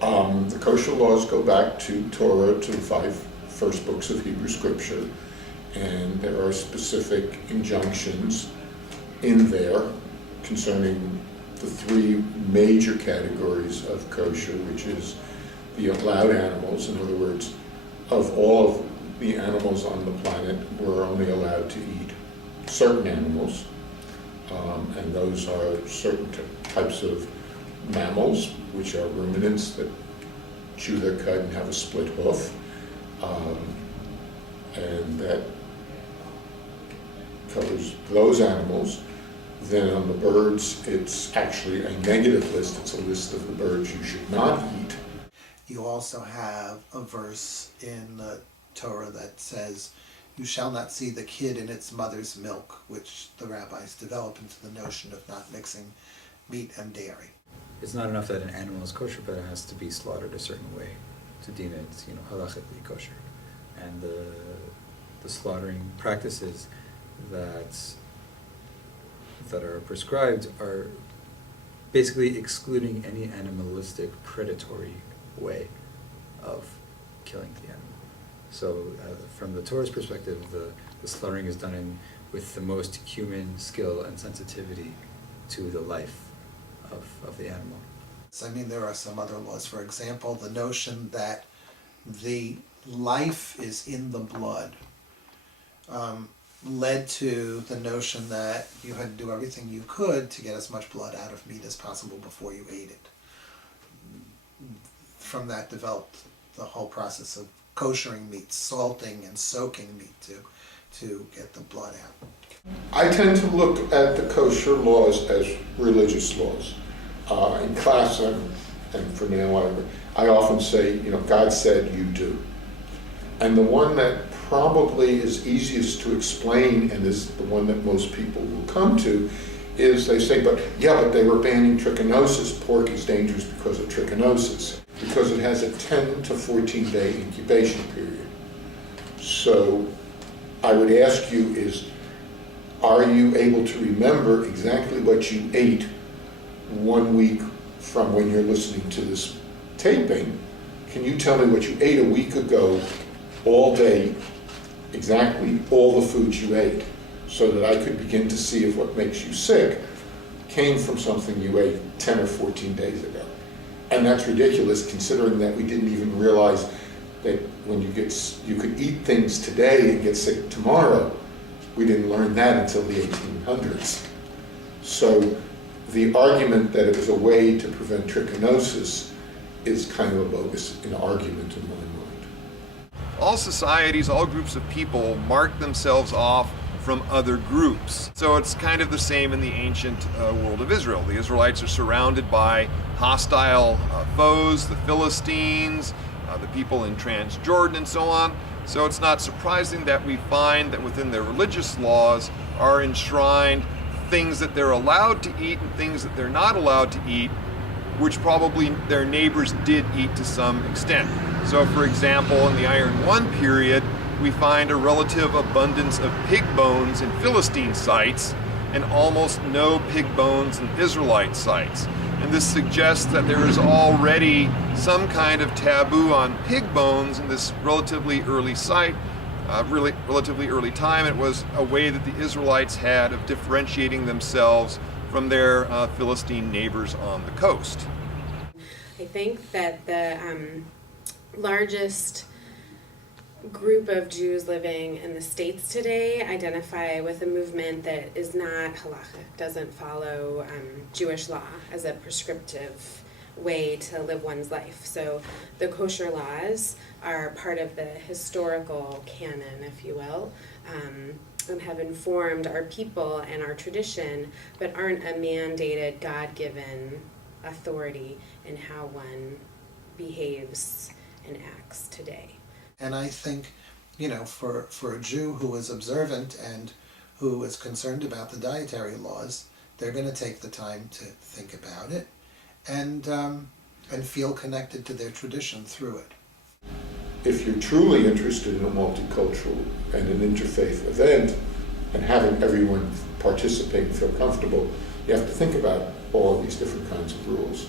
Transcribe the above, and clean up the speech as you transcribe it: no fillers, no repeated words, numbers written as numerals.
The kosher laws go back to Torah, to the 5 first books of Hebrew Scripture, and there are specific injunctions in there concerning the 3 major categories of kosher, which is the allowed animals. In other words, of all of the animals on the planet, we're only allowed to eat certain animals, and those are certain types of mammals, which are ruminants that chew their cud and have a split hoof, and that covers those animals. Then on the birds, it's actually a negative list. It's a list of the birds you should not eat. You also have a verse in the Torah that says, "You shall not see the kid in its mother's milk," which the rabbis develop into the notion of not mixing meat and dairy. It's not enough that an animal is kosher, but it has to be slaughtered a certain way to deem it, halachically kosher. And the slaughtering practices that are prescribed are basically excluding any animalistic, predatory way of killing the animal. So from the Torah's perspective, the slaughtering is done with the most human skill and sensitivity to the life of the animal. I mean, there are some other laws. For example, the notion that the life is in the blood led to the notion that you had to do everything you could to get as much blood out of meat as possible before you ate it. From that developed the whole process of koshering meat, salting and soaking meat to get the blood out. I tend to look at the kosher laws as religious laws. In class and for now, I often say, God said, you do. And the one that probably is easiest to explain and is the one that most people will come to is they say, but they were banning trichinosis. Pork is dangerous because of trichinosis, because it has a 10 to 14 day incubation period. So I would ask you are you able to remember exactly what you ate 1 week from when you're listening to this taping? Can you tell me what you ate a week ago, all day, exactly all the foods you ate, so that I could begin to see if what makes you sick came from something you ate 10 or 14 days ago? And that's ridiculous, considering that we didn't even realize that when you could eat things today and get sick tomorrow. We didn't learn that until the 1800s. So the argument that it was a way to prevent trichinosis is kind of a bogus argument in my mind. All societies, all groups of people mark themselves off from other groups. So it's kind of the same in the ancient world of Israel. The Israelites are surrounded by hostile foes, the Philistines, the people in Transjordan and so on. So it's not surprising that we find that within their religious laws are enshrined things that they're allowed to eat and things that they're not allowed to eat, which probably their neighbors did eat to some extent. So for example, in the Iron One period, we find a relative abundance of pig bones in Philistine sites and almost no pig bones in Israelite sites. And this suggests that there is already some kind of taboo on pig bones in this relatively early site, relatively early time. It was a way that the Israelites had of differentiating themselves from their Philistine neighbors on the coast. I think that the largest group of Jews living in the States today identify with a movement that is not halachic, doesn't follow Jewish law as a prescriptive way to live one's life. So the kosher laws are part of the historical canon, if you will, and have informed our people and our tradition, but aren't a mandated, God-given authority in how one behaves and acts today. And I think, for a Jew who is observant and who is concerned about the dietary laws, they're going to take the time to think about it and feel connected to their tradition through it. If you're truly interested in a multicultural and an interfaith event and having everyone participate and feel comfortable, you have to think about all of these different kinds of rules.